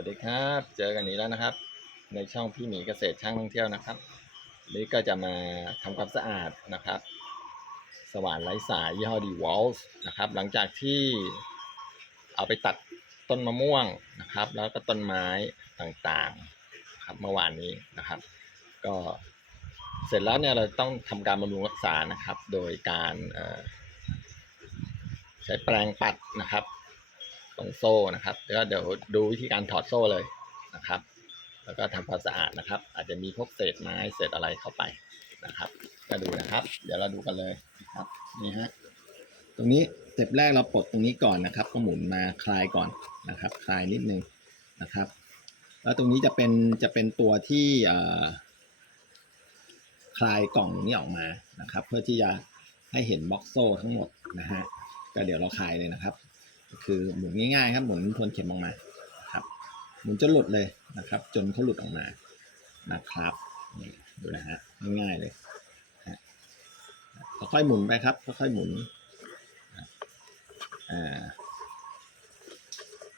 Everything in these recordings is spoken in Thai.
วัสดีครับ เจอกันอีกแล้วนะครับ ในช่องพี่หมีเกษตรช่างท่องเที่ยวนะครับ นี้ก็จะมาทำความสะอาดนะครับ สว่านไร้สายยี่ห้อดีวอลส์นะครับ หลังจากที่เอาไปตัดต้นมะม่วงนะครับ แล้วก็ต้นไม้ต่างๆครับเมื่อวานนี้นะครับ ก็เสร็จแล้วเนี่ยเราต้องทำการบำรุงรักษานะครับ โดยการเอ่อใช้แปรงปัดนะครับ ตรงโซ่นะครับแล้วเดี๋ยวดูวิธีการถอดโซ่เลยนะครับ แล้วก็ทำความสะอาดนะครับ อาจจะมีพวกเศษไม้เศษอะไรเข้าไปนะครับก็ดูนะครับ เดี๋ยวเราดูกันเลยนะครับนี่ฮะตรงนี้สเต็ปแรกเราปลดตรงนี้ก่อนนะครับ ก็หมุนมาคลายก่อนนะครับ คลายนิดนึงนะครับ แล้วตรงนี้จะเป็นจะเป็นตัวที่คลายกล่องนี้ออกมานะครับ เพื่อที่จะให้เห็นบ็อกโซ่ทั้งหมดนะฮะก็เดี๋ยวเราคลายเลยนะครับ คือหมุนง่ายๆครับหมุนทวนเข็มออกมาครับหมุนจนหลุดเลยนะครับ จนเขาหลุดออกมานะครับนี่ดูนะฮะง่ายๆเลยค่อยๆหมุนไปครับค่อยๆหมุนอ่า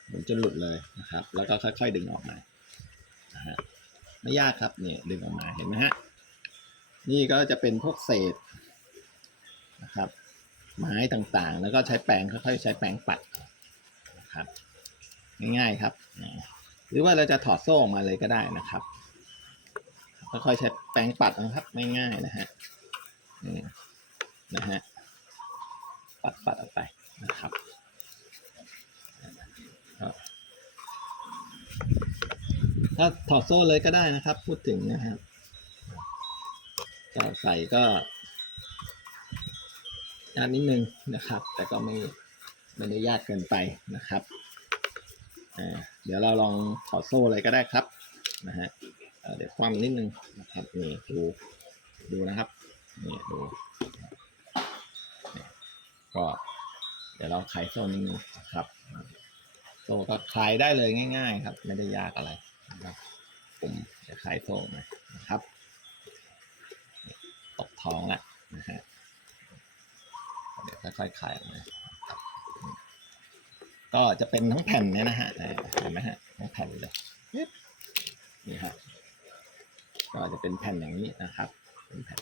หมุนจนหลุดเลยนะครับ แล้วก็ค่อยๆดึงออกมานะฮะไม่ยากครับเนี่ยดึงออกมาเห็นไหมฮะนี่ก็จะเป็นพวกเศษนะครับ ไม้ต่างๆ แล้วก็ใช้แปรงค่อยๆใช้แปรงปัดนะครับ ง่ายๆครับ หรือว่าเราจะถอดโซ่ออกมาเลยก็ได้นะครับค่อยๆใช้แปรงปัดนะครับง่ายๆนะฮะนี่นะฮะปัดปัดออกไปนะครับถ้าถอดโซ่เลยก็ได้นะครับ พูดถึงนะครับใส่ก็านิดนึงนะครับ แต่ก็ไม่ไม่ได้ยากเกินไปนะครับเดี๋ยวเราลองถอดโซ่เลยก็ได้ครับนะฮะเเดี๋ยวคว่ำนิดนึงนะครับนี่ดูดูนะครับนี่ดูก็เดี๋ยวเราคลายโซ่นิดนึงนะครับ โซ่ก็คลายได้เลยง่าย ๆ ครับ ไม่ได้ยากอะไรนะครับผมจะคลายโซ่นะครับ ตกท้องแล้วนะ ค่อยๆคลายออกมาก็จะเป็นทั้งแผ่นเนี่ยนะฮะเห็นไหมฮะทั้งแผ่นเลยนี่ฮะก็จะเป็นแผ่นอย่างนี้นะครับ เป็นแผ่น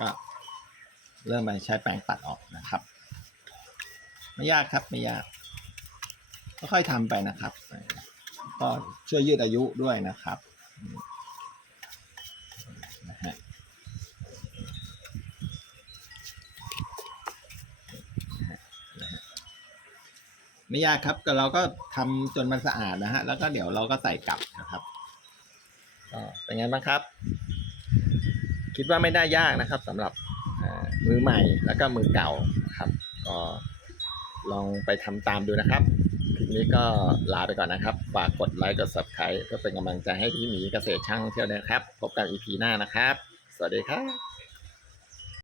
ก็เริ่มไปใช้แปรงปัดออกนะครับ ไม่ยากครับไม่ยากค่อยๆทำไปนะครับ ก็ช่วยยืดอายุด้วยนะครับนะฮะ ไม่ยากครับก็เราก็ทำจนมันสะอาดนะฮะ แล้วก็เดี๋ยวเราก็ใส่กลับนะครับก็เป็นไงบ้างครับ คิดว่าไม่ได้ยากนะครับสำหรับมือใหม่แล้วก็มือเก่านะครับ ก็ลองไปทำตามดูนะครับคลิปนี้ก็ลาไปก่อนนะครับ ฝากกดไลค์กด subscribe เพื่อเป็นกำลังใจให้พี่หมีเกษตรช่างเที่ยวนะครับ พบกัน EP หน้านะครับ สวัสดีครับ